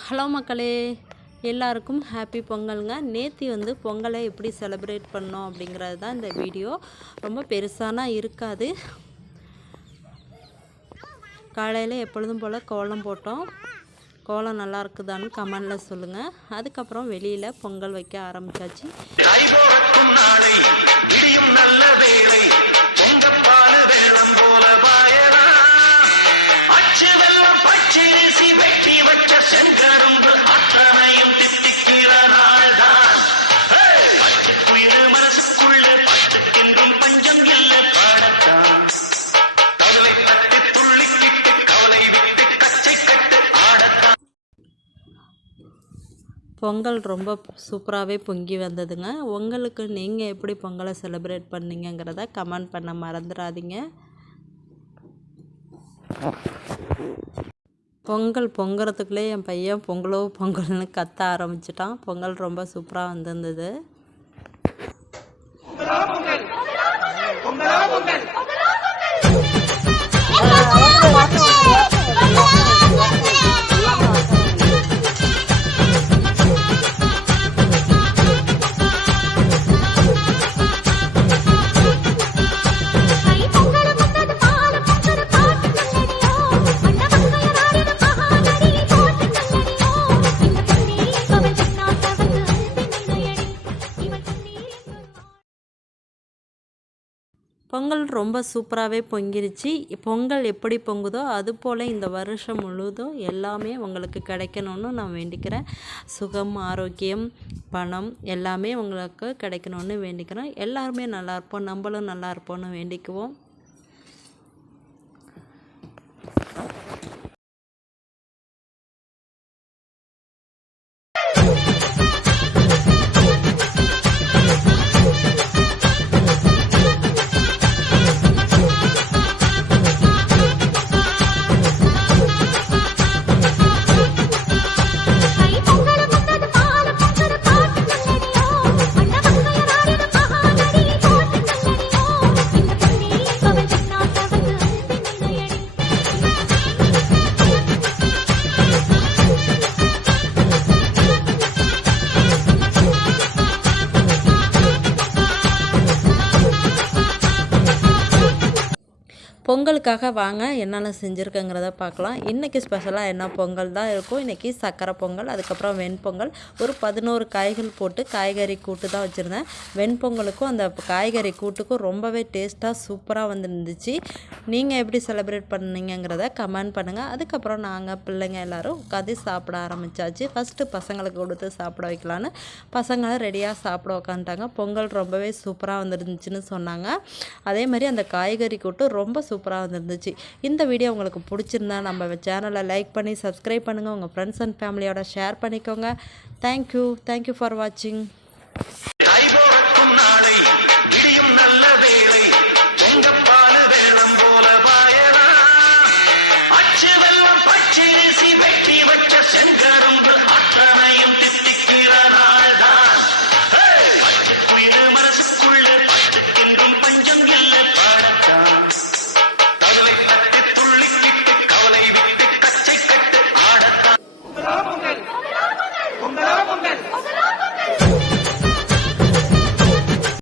Hello மக்களே எல்லாருக்கும் happy பொங்கலுங்க. நேத்தி வந்து பொங்கலை எப்படி செலிப்ரேட் பண்ணோம் அப்படிங்கிறது தான் இந்த வீடியோ. ரொம்ப பெருசானா இருக்காது. காலையில் எப்பொழுதும் போல் கோலம் போட்டோம். கோலம் நல்லா இருக்குதான்னு கமெண்டில் சொல்லுங்கள் அதுக்கப்புறம் வெளியில் பொங்கல் வைக்க ஆரம்பிச்சாச்சு. செங்கரும்பு அத்தனையும் மனசுக்குள்ள பஞ்சம் இல்லை பாடத்தான். கவலை தட்டு கவலை விட்டு கச்சை கட்டு ஆடத்தான். பொங்கல் ரொம்ப சூப்பராகவே பொங்கி வந்ததுங்க. உங்களுக்கு நீங்கள் எப்படி பொங்கலை செலிப்ரேட் பண்ணீங்கங்கிறத கமெண்ட் பண்ண மறந்துடாதீங்க. பொங்கல் பொங்குறதுக்குள்ளே என் பையன் பொங்கலோ பொங்கல்னு கத்த ஆரம்பிச்சிட்டான். பொங்கல் ரொம்ப சூப்பராக வந்திருந்தது. பொங்கல் ரொம்ப சூப்பராகவே பொங்கிருச்சு. பொங்கல் எப்படி பொங்குதோ அது போல் இந்த வருஷம் முழுவதும் எல்லாமே உங்களுக்கு கிடைக்கணும்னு நான் வேண்டிக்கிறேன். சுகம் ஆரோக்கியம் பணம் எல்லாமே உங்களுக்கு கிடைக்கணும்னு வேண்டிக்கிறேன் எல்லாருமே நல்லா இருப்போம். நம்மளும் நல்லா இருப்போம்னு வேண்டிக்குவோம். பொங்கலுக்காக வாங்க என்னென்ன செஞ்சுருக்கேங்கிறத பார்க்கலாம். இன்றைக்கி ஸ்பெஷலாக என்ன பொங்கல் தான் இருக்கும்? இன்றைக்கி சக்கரை பொங்கல் அதுக்கப்புறம் வெண்பொங்கல் ஒரு பதினோரு காய்கள் போட்டு காய்கறி கூட்டு தான் வச்சுருந்தேன். வெண்பொங்கலுக்கும் அந்த காய்கறி கூட்டுக்கும் ரொம்பவே டேஸ்ட்டாக சூப்பராக வந்துருந்துச்சு. நீங்கள் எப்படி செலிப்ரேட் பண்ணீங்கங்கிறத கமெண்ட் பண்ணுங்கள் அதுக்கப்புறம் நாங்கள் பிள்ளைங்க எல்லோரும் உட்காந்து சாப்பிட ஆரம்பித்தாச்சு ஃபஸ்ட்டு பசங்களுக்கு கொடுத்து சாப்பிட வைக்கலான்னு பசங்களை ரெடியாக சாப்பிட உக்காந்துட்டாங்க பொங்கல் ரொம்பவே சூப்பராக வந்துருந்துச்சுன்னு சொன்னாங்க. அதே மாதிரி அந்த காய்கறி கூட்டு ரொம்ப சூப்பர் சூப்பராக வந்துருந்துச்சு. இந்த வீடியோ உங்களுக்கு பிடிச்சிருந்தா நம்ம சேனலை லைக் பண்ணி சப்ஸ்கிரைப் பண்ணுங்கள் உங்கள் ஃப்ரெண்ட்ஸ் அண்ட் ஃபேமிலியோட ஷேர் பண்ணிக்கோங்க. Thank you thank you for வாட்சிங்